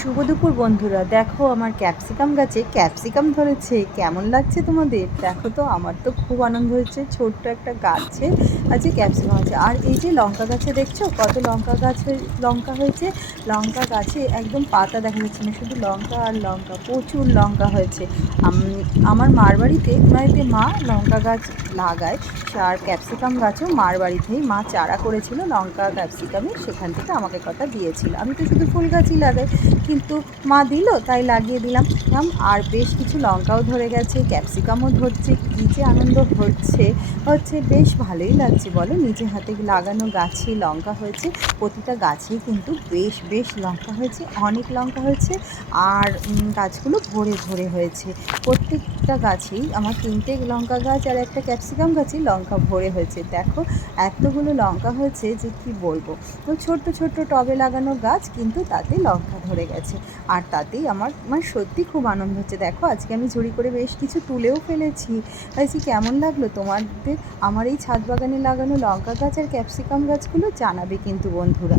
শুভ দুপুর বন্ধুরা, দেখো আমার ক্যাপসিকাম গাছে ক্যাপসিকাম ধরেছে। কেমন লাগছে তোমাদের? দেখো তো, আমার তো খুব আনন্দ হচ্ছে। ছোট্ট একটা গাছে আছে ক্যাপসিকাম আছে। আর এই যে লঙ্কা গাছে দেখছো কত লঙ্কা গাছ লঙ্কা হয়েছে। লঙ্কা গাছে একদম পাতা দেখা যাচ্ছে না, শুধু লঙ্কা আর লঙ্কা, প্রচুর লঙ্কা হয়েছে। আমার মার বাড়িতে মা লঙ্কা গাছ লাগায়, আর ক্যাপসিকাম গাছও মার বাড়িতেই মা চারা করেছিল লঙ্কা ক্যাপসিকামের, সেখান থেকে আমাকে কটা দিয়েছিল। আমি তো শুধু ফুল গাছই লাগাই, কিন্তু মা দিল তাই লাগিয়ে দিলাম। আর বেশ কিছু লঙ্কাও ধরে গেছে, ক্যাপসিকামও ধরছে। কী যে আনন্দ হচ্ছে বেশ ভালোই লাগছে বলো, নিজে হাতে লাগানো গাছে লঙ্কা হয়েছে। প্রতিটা গাছেই কিন্তু বেশ বেশ লঙ্কা হয়েছে, অনেক লঙ্কা হয়েছে। আর গাছগুলো ভরে ভরে হয়েছে। প্রত্যেকটা গাছেই আমার 3টে লঙ্কা গাছ আর একটা ক্যাপসিকাম গাছেই লঙ্কা ভরে হয়েছে। দেখো এতগুলো লঙ্কা হয়েছে যে কি বলবো। তো ছোট্ট ছোট্ট টবে লাগানো গাছ, কিন্তু তাতে লঙ্কা ধরে গেছে। আর তাতেই আমার সত্যি খুব আনন্দ হচ্ছে। দেখো আজকে আমি ঝুড়ি করে বেশ কিছু তুলেও ফেলেছি। ভাবছি কেমন লাগলো তোমাদের আমার এই ছাদ বাগানে লাগানো লঙ্কা গাছ আর ক্যাপসিকাম গাছগুলো, জানাবে কিন্তু বন্ধুরা।